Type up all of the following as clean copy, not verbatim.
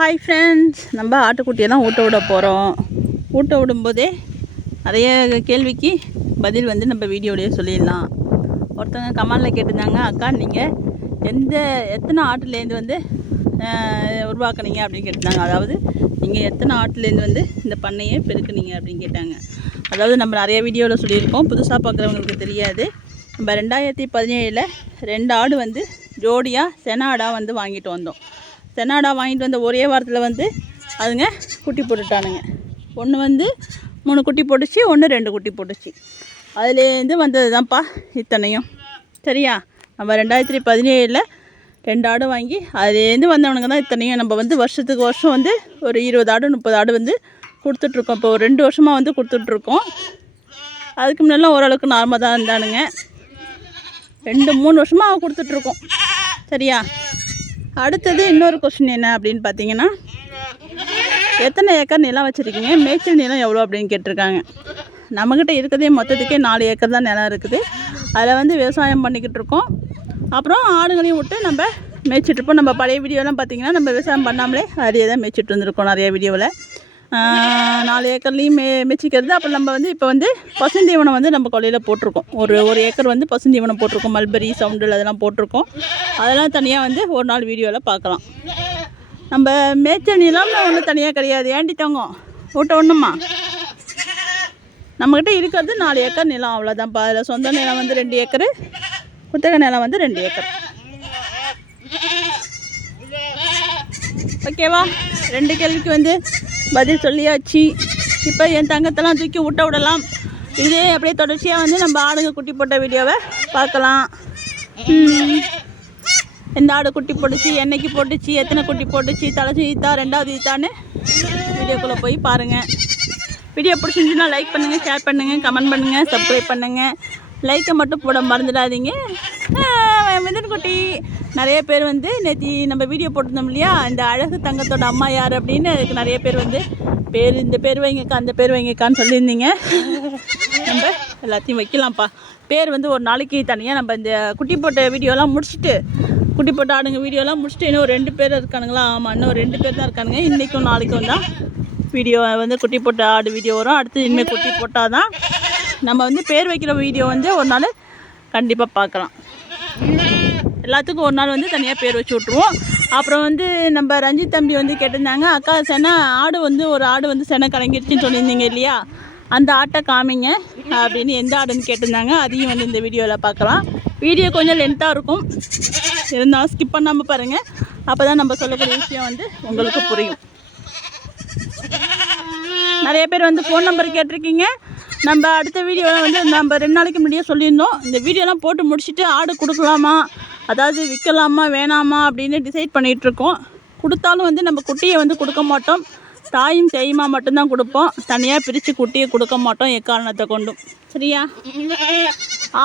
Hi friends, நம்ம ஆட்டுக்குட்டியெல்லாம் ஊட்ட விட போகிறோம். ஊட்ட விடும்போதே நிறைய கேள்விக்கு பதில் வந்து நம்ம வீடியோலேயே சொல்லிடலாம். ஒருத்தவங்க கமெண்டில் கேட்டிருந்தாங்க, அக்கா நீங்கள் எத்தனை ஆட்டுலேருந்து வந்து உருவாக்குனீங்க அப்படின்னு கேட்டிருந்தாங்க. அதாவது நீங்கள் எத்தனை ஆட்டுலேருந்து வந்து இந்த பண்ணையை பெருக்குனீங்க அப்படின்னு கேட்டாங்க. அதாவது நம்ம நிறைய வீடியோவில் சொல்லியிருக்கோம், புதுசாக பார்க்குறவங்களுக்கு தெரியாது. நம்ம 2017 2 ஆடு வந்து ஜோடியாக செனாடாக வந்து வாங்கிட்டு வந்தோம். செனாடா வாங்கிட்டு வந்த ஒரே வாரத்தில் வந்து அதுங்க குட்டி போட்டுட்டானுங்க. ஒன்று வந்து 3 குட்டி போட்டுச்சு, ஒன்று 2 குட்டி போட்டுச்சு. அதுலேருந்து வந்தது தான்ப்பா இத்தனையும். சரியா? நம்ம 2017 2 ஆடு வாங்கி அதுலேருந்து வந்தவனுங்க தான் இத்தனையும். நம்ம வந்து வருஷத்துக்கு வருஷம் வந்து ஒரு 20 ஆடு 30 ஆடு வந்து கொடுத்துட்ருக்கோம். இப்போ ஒரு 2 வருஷமாக வந்து கொடுத்துட்ருக்கோம். அதுக்கு முன்னெல்லாம் ஓரளவுக்கு நார்மலாக தான் இருந்தானுங்க. 2-3 வருஷமாக கொடுத்துட்ருக்கோம். சரியா? அடுத்தது இன்னொரு கொஸ்டின் என்ன அப்படின்னு பார்த்தீங்கன்னா, எத்தனை ஏக்கர் நிலம் வச்சுருக்கீங்க, மேய்ச்சல் நிலம் எவ்வளோ அப்படின்னு கேட்டிருக்காங்க. நம்மக்கிட்ட இருக்கிறதே மொத்தத்துக்கே 4 ஏக்கர் தான் நிலம் இருக்குது. அதில் வந்து விவசாயம் பண்ணிக்கிட்டு இருக்கோம். அப்புறம் ஆடுகளையும் விட்டு நம்ம மேய்ச்சிட்ருப்போம். நம்ம பழைய வீடியோலாம் பார்த்திங்கன்னா நம்ம விவசாயம் பண்ணாமலே அதிலே தான் மேய்ச்சிட்டு வந்துருக்கோம் நிறைய வீடியோவில். 4 ஏக்கர்லேயும் மேய்ச்சிக்கிறது. அப்புறம் நம்ம வந்து இப்போ வந்து பசுந்தீவனம் வந்து நம்ம கொல்லையில் போட்டிருக்கோம். ஒரு ஏக்கர் வந்து பசுந்தீவனம் போட்டிருக்கோம். மல்பெரி, சவுண்டில் அதெல்லாம் போட்டிருக்கோம். அதெல்லாம் தனியாக வந்து ஒரு நாள் வீடியோவில் பார்க்கலாம். நம்ம மேய்ச்சல் நிலம்னு ஒன்றும் தனியாக கிடையாது. ஏண்டி தங்கம் ஊட்ட ஒன்றுமா? நம்மக்கிட்ட இருக்கிறது 4 ஏக்கர் நிலம், அவ்வளோதான்ப்பா. அதில் சொந்த நிலம் வந்து 2 ஏக்கரு, குத்தகை நிலம் வந்து 2 ஏக்கர். ஓகேவா? 2 கேள்விக்கு வந்து பதில் சொல்லியாச்சு. இப்போ என் தங்கத்தெல்லாம் தூக்கி ஊட்ட விடலாம். இதே அப்படியே தொடர்ச்சியாக வந்து நம்ம ஆடுங்க குட்டி போட்ட வீடியோவை பார்க்கலாம். எந்த ஆடு குட்டி போட்டுச்சு, என்னைக்கு போட்டுச்சு, எத்தனை குட்டி போட்டுச்சு, தலைச்சி ஈத்தா 2வது ஈத்தான்னு வீடியோக்குள்ளே போய் பாருங்கள். வீடியோ பிடிச்சிருந்துச்சுன்னா லைக் பண்ணுங்கள், ஷேர் பண்ணுங்கள், கமெண்ட் பண்ணுங்கள், சப்ஸ்கிரைப் பண்ணுங்கள். லைக்கை மட்டும் போட மறந்துடாதீங்க. மிதன் குட்டி நிறைய பேர் வந்து நேற்று நம்ம வீடியோ போட்டிருந்தோம் இல்லையா, இந்த அழகு தங்கத்தோட அம்மா யார் அப்படின்னு. அதுக்கு நிறைய பேர் வந்து இந்த பேர் வைங்கக்கா, அந்த பேர் வைங்கக்கான்னு சொல்லியிருந்தீங்க. நம்ம எல்லாத்தையும் வைக்கலாம்ப்பா. பேர் வந்து ஒரு நாளைக்கு தனியாக நம்ம இந்த குட்டி போட்ட வீடியோலாம் முடிச்சுட்டு, குட்டி போட்ட ஆடுங்க வீடியோலாம் முடிச்சுட்டு இன்னும் 2 பேர் இருக்கானுங்களா? ஆமாம், இன்னும் 2 பேர் தான் இருக்கானுங்க. இன்றைக்கும் நாளைக்கும் தான் வீடியோ வந்து குட்டி போட்ட ஆடு வீடியோ வரும். அடுத்து இனிமேல் குட்டி போட்டால் தான் நம்ம வந்து பேர் வைக்கிற வீடியோ வந்து ஒரு நாள் கண்டிப்பாக பார்க்கலாம். எல்லாத்துக்கும் ஒரு நாள் வந்து தனியாக பேர் வச்சு விட்ருவோம். அப்புறம் வந்து நம்ம ரஞ்சித் தம்பி வந்து கேட்டிருந்தாங்க, அக்கா செனை ஆடு வந்து ஒரு ஆடு வந்து செனை கலங்கிடுச்சின்னு சொல்லியிருந்தீங்க இல்லையா, அந்த ஆட்டை காமிங்க அப்படின்னு. எந்த ஆடுன்னு கேட்டிருந்தாங்க. அதையும் வந்து இந்த வீடியோவில் பார்க்கலாம். வீடியோ கொஞ்சம் லென்த்தாக இருக்கும், இருந்தாலும் ஸ்கிப் பண்ணாமல் பாருங்கள். அப்போ தான் நம்ம சொல்லக்கூடிய விஷயம் வந்து உங்களுக்கு புரியும். நிறைய பேர் வந்து ஃபோன் நம்பர் கேட்டிருக்கீங்க. நம்ம அடுத்த வீடியோவில் வந்து நம்ம 2 நாளைக்கு முன்னாடியே சொல்லியிருந்தோம். இந்த வீடியோலாம் போட்டு முடிச்சுட்டு ஆடு கொடுக்கலாமா, அதாவது விற்கலாமா வேணாமா அப்படின்னு டிசைட் பண்ணிகிட்ருக்கோம். கொடுத்தாலும் வந்து நம்ம குட்டியை வந்து கொடுக்க மாட்டோம், தாயும் தேயுமா மட்டும்தான் கொடுப்போம். தனியாக பிரித்து குட்டியை கொடுக்க மாட்டோம் எக்காரணத்தை கொண்டும். சரியா?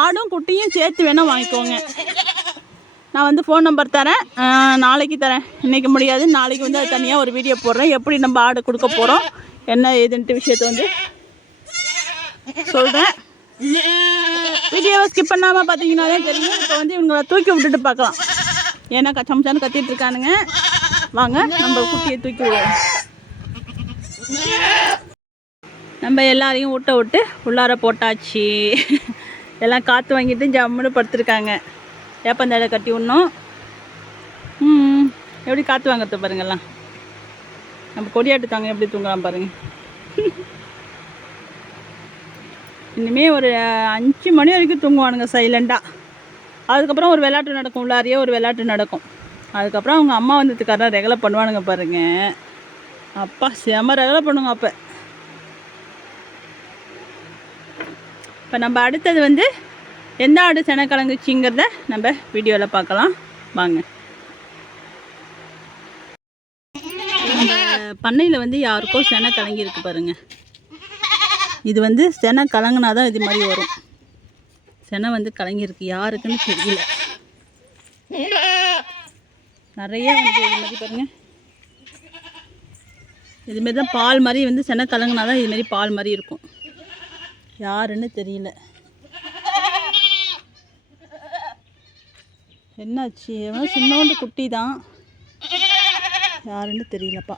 ஆடும் குட்டியும் சேர்த்து வேணால் வாங்கிக்கோங்க. நான் வந்து ஃபோன் நம்பர் தரேன், நாளைக்கு தரேன். இன்றைக்கி முடியாது, நாளைக்கு வந்து அது தனியாக ஒரு வீடியோ போடுறேன். எப்படி நம்ம ஆடு கொடுக்க போகிறோம் என்ன ஏதுன்ட்டு விஷயத்தை வந்து சொல்கிறேன். வீடியோவை ஸ்கிப் பண்ணாமல் பார்த்தீங்கன்னாலே தெரியும். இப்போ வந்து இவங்களை தூக்கி விட்டுட்டு பார்க்கலாம். ஏன்னா கச்சமச்சான்னு கத்திட்டு இருக்கானுங்க. வாங்க நம்ம குட்டியை தூக்கி விடுவோம். நம்ம எல்லாரையும் ஊட்ட விட்டு உள்ளார போட்டாச்சு. எல்லாம் காற்று வாங்கிட்டு ஜம்முன்னு படுத்துருக்காங்க. ஏப்பந்தாடை கட்டி விடணும். எப்படி காற்று வாங்கிறது பாருங்கள்லாம். நம்ம கொடியாட்டு தாங்க எப்படி தூங்கலாம் பாருங்கள். இனிமேல் ஒரு 5 மணி வரைக்கும் தூங்குவானுங்க சைலண்டாக. அதுக்கப்புறம் ஒரு விளையாட்டு நடக்கும், உள்ளாரியே ஒரு விளையாட்டு நடக்கும். அதுக்கப்புறம் அவங்க அம்மா வந்ததுக்காக ரெகலை பண்ணுவானுங்க பாருங்கள். அப்பா செம ரெகலை பண்ணுங்க. இப்போ நம்ம அடுத்தது வந்து எந்த ஆடு செனை கலங்குச்சிங்கிறத நம்ம வீடியோவில் பார்க்கலாம். வாங்க. பண்ணையில் வந்து யாருக்கோ செனை கலங்கியிருக்கு பாருங்கள். இது வந்து செனை கலங்கினா தான் இது மாதிரி வரும். செனை வந்து கலங்கியிருக்கு, யாருக்குன்னு தெரியல. நிறைய வந்து இது மாதிரி பாருங்கள். இதுமாரி தான் பால் மாதிரி வந்து செனை கலங்கினா தான் இதுமாரி பால் மாதிரி இருக்கும். யாருன்னு தெரியல. என்னாச்சு? சின்னோண்டு குட்டி தான். யாருன்னு தெரியலப்பா.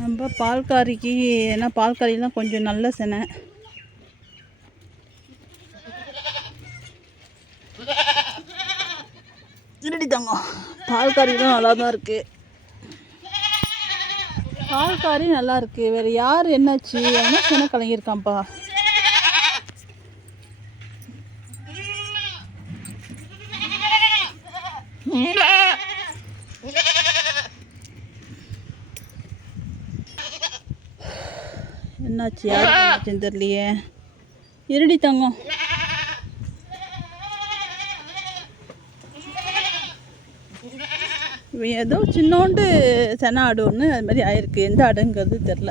நம்ம பால்காரிக்கு ஏன்னா பால்காரிலாம் கொஞ்சம் நல்ல செனை. திருடி தங்கம் பால்காரிலாம் நல்லா தான் இருக்குது. பால்காரி நல்லா இருக்குது. வேறு யார் என்னாச்சு? அவனா செனை கலங்கியிருக்கான்ப்பா. என்னாச்சு? யார் என்னாச்சுன்னு தெரியலையே. இருடி தங்கம். இவன் ஏதோ சின்னோண்டு செனை ஆடு ஒன்று அது மாதிரி ஆயிருக்கு. எந்த ஆடுங்கிறது தெரில.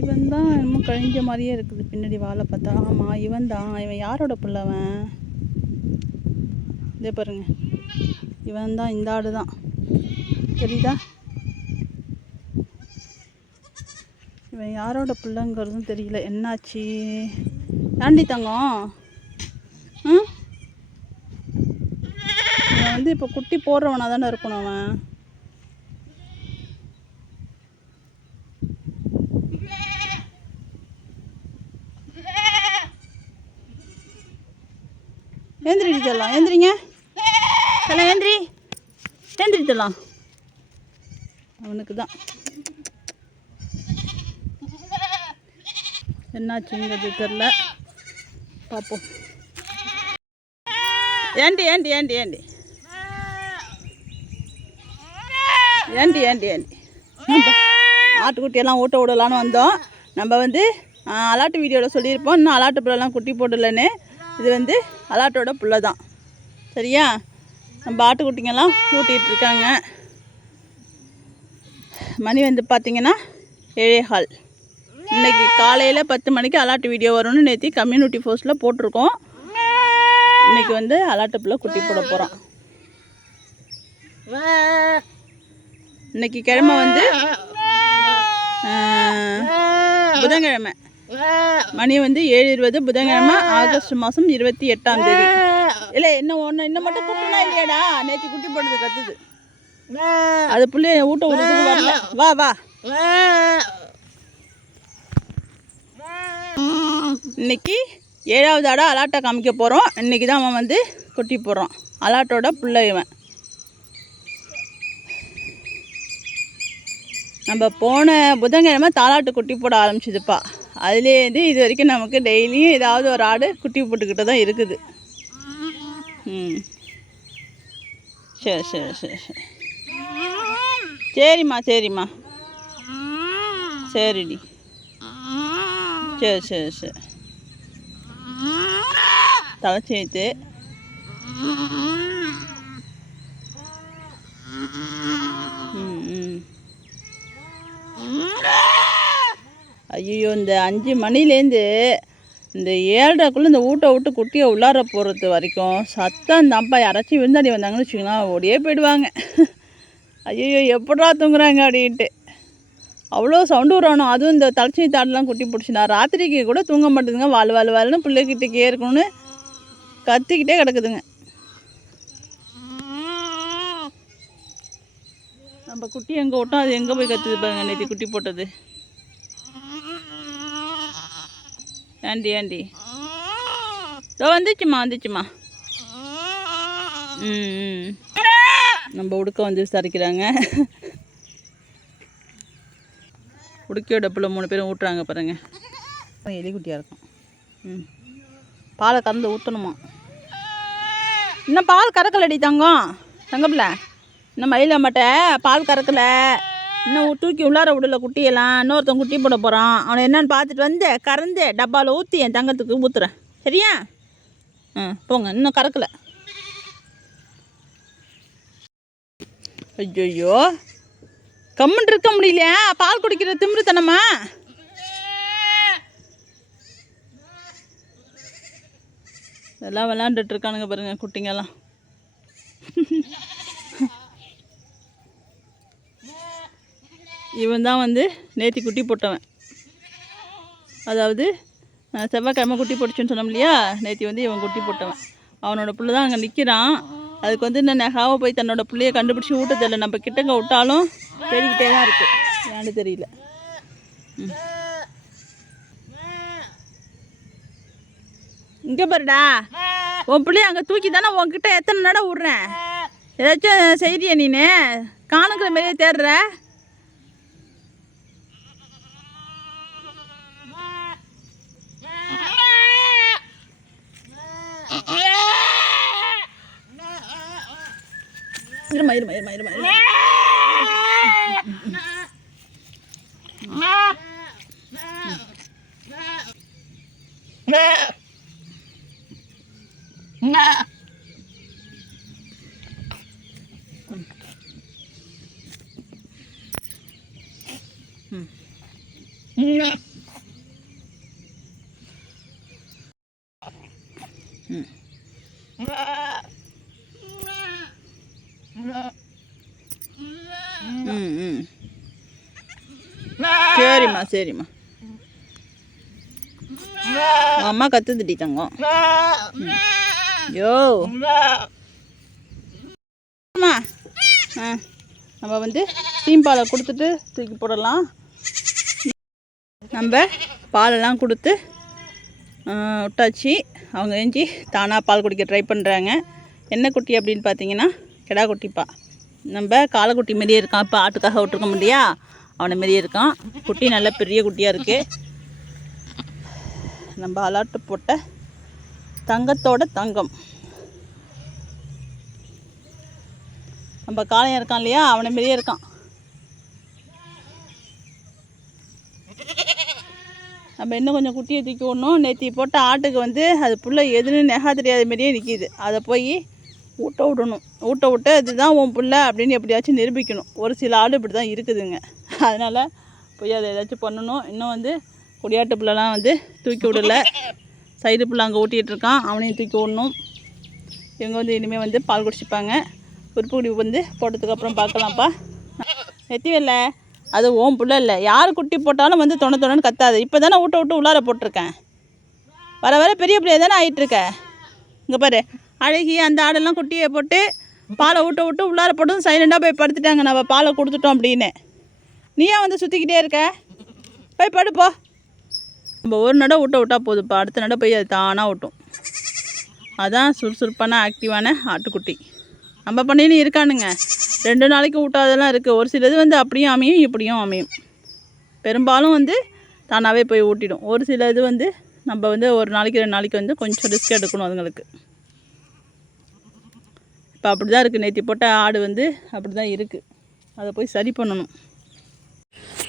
இவன் தான் இன்னும் கழிஞ்ச மாதிரியே இருக்குது பின்னாடி வாழை பார்த்தா. ஆமாம் இவன் தான். இவன் யாரோட பிள்ளைவன்? இதே பாருங்க, இவன் தான். இந்த ஆடு தான் தெரியுதா? இவன் யாரோட பிள்ளைங்கிறதும் தெரியல. என்னாச்சு? ஏண்டி தங்கம்? இவன் வந்து இப்போ குட்டி போடுறவனா தானே இருக்கணும். அவன் ஏந்திரிக்கலாம். ஏந்திரிங்க எல்லாம் ஏந்திரிக்கலாம். அவனுக்கு தான் என்னாச்சுங்கிறது தெரில. பார்ப்போம். ஏண்டி ஏண்டி ஏண்டி ஏண்டி ஏண்டி ஏண்டி ஏண்டி ஆட்டுக்குட்டியெல்லாம் ஊட்ட விடலான்னு வந்தோம். நம்ம வந்து அலாட்டு வீடியோவில் சொல்லியிருப்போம், இன்னும் அலாட்டு பிள்ளைலாம் குட்டி போடலன்னு. இது வந்து அலாட்டோட பிள்ளை தான். சரியா? நம்ம ஆட்டுக்குட்டிங்கெல்லாம் ஊட்டிகிட்ருக்காங்க. மணி வந்து பார்த்திங்கன்னா 7:15. இன்றைக்கி காலையில் 10 மணிக்கு அலாட்டு வீடியோ வரும்னு நேற்று கம்யூனிட்டி போஸ்ட்டில் போட்டிருக்கோம். இன்றைக்கி வந்து அலாட்டு பிள்ளை குட்டி போட போகிறோம். இன்றைக்கி கிழமை வந்து புதன்கிழமை. மணி வந்து 7:20. புதன்கிழமை ஆகஸ்ட் மாதம் 28ஆம் தேதி. இல்லை இன்னும் மட்டும் கூப்பிட்டுனா இல்லையாடா? நேற்று குட்டி போடுறது கற்றுது. அது பிள்ளைய ஊட்ட விடுறதுக்கு வரல. வா வா. இன்னைக்கு 7வது ஆடா அலாட்டை காமிக்க போகிறோம். இன்றைக்கி தான் அவன் வந்து குட்டி போடுறான். அலாட்டோட பிள்ளை இவன். நம்ம போன புதன்கிழமை தாலாட்டு குட்டி போட ஆரம்பிச்சிதுப்பா. அதுலேருந்து இது வரைக்கும் நமக்கு டெய்லியும் ஏதாவது ஒரு ஆடு குட்டி போட்டுக்கிட்டு தான் இருக்குது. சரி சரி சரி சரி சரிம்மா சரிம்மா சரிடி. சரி சரி சரி தலைச்சேத்து. ஐயோ, இந்த 5 மணிலேருந்து இந்த 7:30க்குள்ளே இந்த ஊட்ட விட்டு குட்டியை உள்ளார போகிறது வரைக்கும் சத்தம் தான்ப்பா. யாராச்சும் விருந்தாடி வந்தாங்கன்னு வச்சுக்கலாம், ஓடியே போயிடுவாங்க. ஐயோ எப்படா தூங்குறாங்க அப்படின்ட்டு அவ்வளோ சவுண்டு வரணும். அதுவும் இந்த தலைச்சி தாடெலாம் குட்டி பிடிச்சினா ராத்திரிக்கு கூட தூங்க மாட்டேதுங்க. வாழ்னு பிள்ளைகிட்டக்கே இருக்கணும்னு கத்திக்கிட்டே கிடக்குதுங்க. நம்ம குட்டி எங்கே விட்டோம், அது எங்கே போய் கற்றுது பாருங்க. நேற்று குட்டி போட்டது. ஏண்டி வந்துச்சுமா. நம்ம உடுக்க வந்து விசாரிக்கிறாங்க. உடுக்கியோட பிள்ளை 3 பேரும் ஊட்டுறாங்க பாருங்க. எலிக்குட்டியாக இருக்கும். பாலை கறந்து ஊற்றணுமா? இன்னும் பால் கறக்கலடி தங்கப்பில்ல. இன்னும் மயில மாட்ட பால் கறக்கலை. இன்னும் தூக்கி உள்ளார விடல குட்டியெல்லாம். இன்னொருத்தன் குட்டி போட போகிறான். அவனை என்னன்னு பார்த்துட்டு வந்து கறந்து டப்பாவில் ஊற்றி என் தங்கத்துக்கு ஊற்றுறேன். சரியா? போங்க. இன்னும் கறக்கலை. ஐயோ கம்முன்னு இருக்க முடியலையா? பால் குடிக்கிற திமிருத்தனமா? இதெல்லாம் விளாண்டுட்டு இருக்கானுங்க பாருங்க குட்டிங்கெல்லாம். இவன் தான் வந்து நேத்தி குட்டி போட்டவன். அதாவது செவ்வாய்க்கிழமை குட்டி போட்டுச்சுன்னு சொன்னோம் இல்லையா, நேற்று வந்து இவன் குட்டி போட்டவன். அவனோட புள்ள தான் அங்கே நிற்கிறான். அதுக்கு வந்து இந்த நெகாவை போய் தன்னோட பிள்ளையை கண்டுபிடிச்சி ஊட்டதில்லை. நம்ம கிட்டங்க விட்டாலும் தேடிக்கிட்டே தான் இருக்குது. ஏன்னு தெரியல. இங்கே பாருடா, உன் பிள்ளைய அங்கே தூக்கி தானே உன்கிட்ட எத்தனை நட விட்றேன். ஏதாச்சும் செய்தியா நீனு? காணுங்கிற மாதிரியே தேடுற. இருமா இருமா இருமா இருமா இருமா சரிம்மா சரிம்மா. அம்மா கத்துதுடி தங்கம். யோ அம்மா, நம்ம வந்து சீம்பாலை கொடுத்துட்டு தூக்கி போடலாம். நம்ம பாலெல்லாம் கொடுத்து விட்டாச்சு. அவங்க எஞ்சி தானாக பால் குடிக்க ட்ரை பண்ணுறாங்க. என்ன குட்டி அப்படின்னு பார்த்தீங்கன்னா கிடா குட்டிப்பா. நம்ம காளைக்குட்டி மாரியே இருக்கான். இப்போ ஆட்டுக்காக விட்டுருக்க முடியா, அவனை மாரியே இருக்கான். குட்டி நல்ல பெரிய குட்டியாக இருக்குது. நம்ம அலாட்டு போட்ட தங்கத்தோட தங்கம். நம்ம காளையன் இருக்கான் இல்லையா, அவனை மாரியே இருக்கான். நம்ம இன்னும் கொஞ்சம் குட்டியை தூக்கி விடணும். நேற்று போட்ட ஆட்டுக்கு வந்து அது புள்ள எதுன்னு நெகா தெரியாத மாரியே நிற்கிது. அதை போய் ஊட்ட விடணும். ஊட்ட விட்டு அதுதான் உன் புள்ள அப்படின்னு எப்படியாச்சும் நிரூபிக்கணும். ஒரு சில ஆடு இப்படி தான் இருக்குதுங்க. அதனால் போய் அதை ஏதாச்சும் பண்ணணும். இன்னும் வந்து குடியாட்டு பிள்ளைலாம் வந்து தூக்கி விடலை. சைடு பிள்ளை அங்கே ஊட்டிகிட்டு இருக்கான், அவனையும் தூக்கி விடணும். இவங்க வந்து இனிமேல் வந்து பால் குடிச்சிப்பாங்க. உறுப்பு குடி வந்து போட்டதுக்கப்புறம் பார்க்கலாம்ப்பா. வெத்திவில்லை, அது ஓம் புள்ள இல்லை. யார் குட்டி போட்டாலும் வந்து தொணன்னு கத்தாது. இப்போ தானே ஊட்ட விட்டு உள்ளார போட்டிருக்கேன். வர வர பெரிய பிள்ளைய தானே ஆகிட்டுருக்க. இங்கே பாரு, அழகி அந்த ஆடெல்லாம் குட்டியை போட்டு பாலை ஊட்ட விட்டு உள்ளார போட்டு சைலண்டாக போய் படுத்துட்டாங்க. நம்ம பாலை கொடுத்துட்டோம் அப்படின்னு. நீயா வந்து சுற்றிக்கிட்டே இருக்க? போய் படுப்போ. நம்ம ஒரு நடை ஊட்ட விட்டா போதுப்பா, அடுத்த நடை போய் அது தானாக ஊட்டும். அதான் சுறுசுறுப்பான ஆக்டிவான ஆட்டுக்குட்டி. நம்ம பண்ணின்னு இருக்கானுங்க. 2 நாளைக்கு ஊட்டாதெல்லாம் இருக்குது. ஒரு சிலது வந்து அப்படியும் அமையும் இப்படியும் அமையும். பெரும்பாலும் வந்து தானாகவே போய் ஊட்டிடும். ஒரு சிலது வந்து நம்ம வந்து ஒரு நாளைக்கு 2 நாளைக்கு வந்து கொஞ்சம் ரிஸ்க் எடுக்கணும் அதுங்களுக்கு. இப்போ அப்படி தான் இருக்குது. நேற்று போட்ட ஆடு வந்து அப்படி தான் இருக்குது. அதை போய் சரி பண்ணணும்.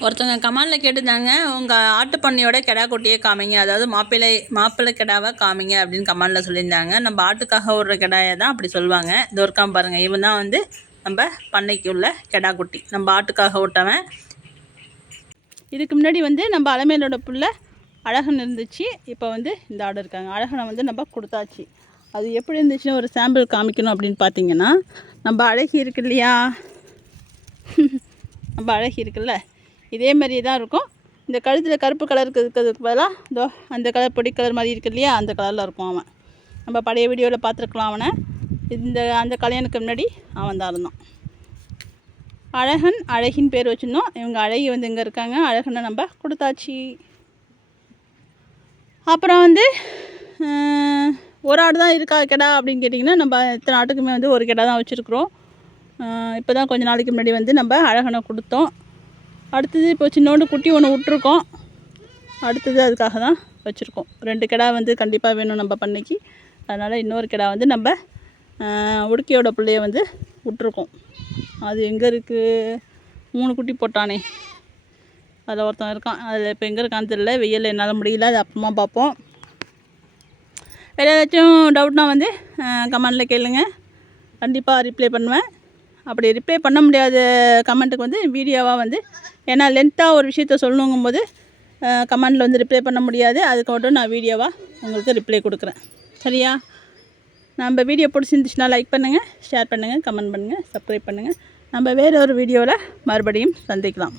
ஒருத்தவங்க கமாண்டில் கேட்டுருந்தாங்க, உங்கள் ஆட்டு பண்ணையோட கிடா குட்டியே காமிங்க, அதாவது மாப்பிள்ளை கிடாவை காமிங்க அப்படின்னு கமாண்டில் சொல்லியிருந்தாங்க. நம்ம ஆட்டுக்காக விடுற கிடாயை தான் அப்படி சொல்லுவாங்க. இந்த ஒருக்காம் பாருங்கள், இவன் தான் வந்து நம்ம பண்ணைக்கு உள்ள கிடா குட்டி. நம்ம ஆட்டுக்காக விட்டவன். இதுக்கு முன்னாடி வந்து நம்ம அலமேலோட புள்ள அழகன் இருந்துச்சு. இப்போ வந்து இந்த ஆடு இருக்காங்க. அழகனை வந்து நம்ம கொடுத்தாச்சு. அது எப்படி இருந்துச்சுன்னு ஒரு சாம்பிள் காமிக்கணும் அப்படின்னு பார்த்தீங்கன்னா, நம்ம அழகி இருக்கு இல்லையா, நம்ம அழகி இருக்குல்ல, இதே மாதிரி தான் இருக்கும். இந்த கழுத்தில் கருப்பு கலர் இருக்கிறதுக்கு பதிலாக இதோ அந்த கலர் பொடி கலர் மாதிரி இருக்கு இல்லையா, அந்த கலரில் இருக்கும் அவன். நம்ம பழைய வீடியோவில் பார்த்துருக்கலாம் அவனை. அந்த கல்யாணுக்கு முன்னாடி அவன் தான் இருந்தான். அழகன் அழகின் பேர் வச்சுருந்தோம். இவங்க அழகி வந்து இங்கே இருக்காங்க. அழகனை நம்ம கொடுத்தாச்சு. அப்புறம் வந்து ஒரு ஆடு தான் இருக்கா கெடா அப்படின்னு கேட்டிங்கன்னா, நம்ம இத்தனை ஆட்டுக்குமே வந்து ஒரு கெடா தான் வச்சுருக்குறோம். இப்போ தான் கொஞ்சம் நாளைக்கு முன்னாடி வந்து நம்ம அழகனை கொடுத்தோம். அடுத்தது இப்போ சின்னோண்டு குட்டி ஒன்று விட்ருக்கோம். அடுத்தது அதுக்காக தான் வச்சுருக்கோம். 2 கிடா வந்து கண்டிப்பாக வேணும் நம்ம பண்ணைக்கு. அதனால் இன்னொரு கிடா வந்து நம்ம உடுக்கையோட பிள்ளைய வந்து விட்ருக்கோம். அது எங்கே இருக்குது? 3 குட்டி போட்டானே, அதில் ஒருத்தன் இருக்கான். அதில் இப்போ எங்கே இருக்கான்னு தெரியல. வெயில் என்னால் முடியல, அது அப்புறமா பார்ப்போம். வேறு ஏதாச்சும் டவுட்னா வந்து கமெண்டில் கேளுங்க, கண்டிப்பாக ரிப்ளை பண்ணுவேன். அப்படி ரிப்ளை பண்ண முடியாத கமெண்ட்டுக்கு வந்து வீடியோவாக வந்து, ஏன்னா லென்த்தாக ஒரு விஷயத்த சொல்லணுங்கும்போது கமெண்டில் வந்து ரிப்ளை பண்ண முடியாது. அதுக்கு மட்டும் நான் வீடியோவாக உங்களுக்கு ரிப்ளை கொடுக்குறேன். சரியா? நம்ம வீடியோ பிடிச்சிருந்துச்சுன்னா லைக் பண்ணுங்கள், ஷேர் பண்ணுங்கள், கமெண்ட் பண்ணுங்கள், சப்ஸ்கிரைப் பண்ணுங்கள். நம்ம வேறு ஒரு வீடியோவில் மறுபடியும் சந்திக்கலாம்.